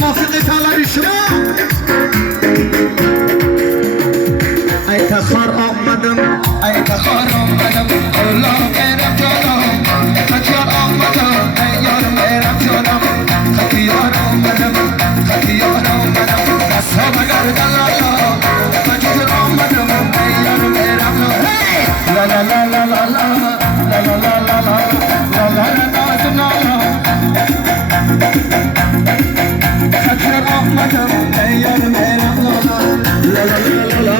موسیقی طلبی شما ای تخار آمدم ای تخار آمدم الله میرم جانم خطیار آمدم ای یار میرم جانم خطیار آمدم خطیار آمدم دستها بگردن لالا مجور آمدم ای یار میرم لا لا لا لا لا لا لا لا لا لا لا لا آمدم ای یار میرم لالا لا لا لا لا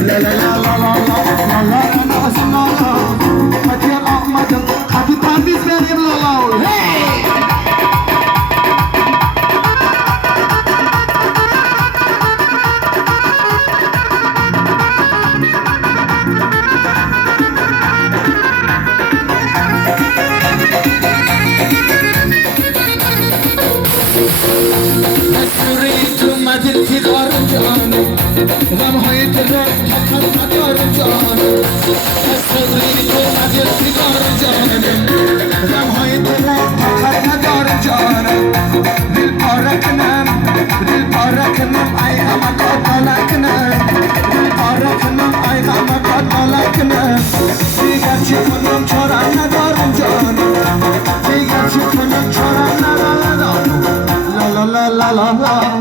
لا لا لا لا لا لا خطیر آمدم خطی پردیز بریم لالا غمهای دل را حقیقت ندارم جانم صبری تو ندل بیدارم جانم غمهای دل را حقیقت ندارم جانم دل پاره کنم ای غمکات بالا کنم دل پاره کنم ای غمکات بالا کنم دیگر چی کنم چارم ندارم جانم دیگر چی کنم چارم ندارم لا لا لا لا لا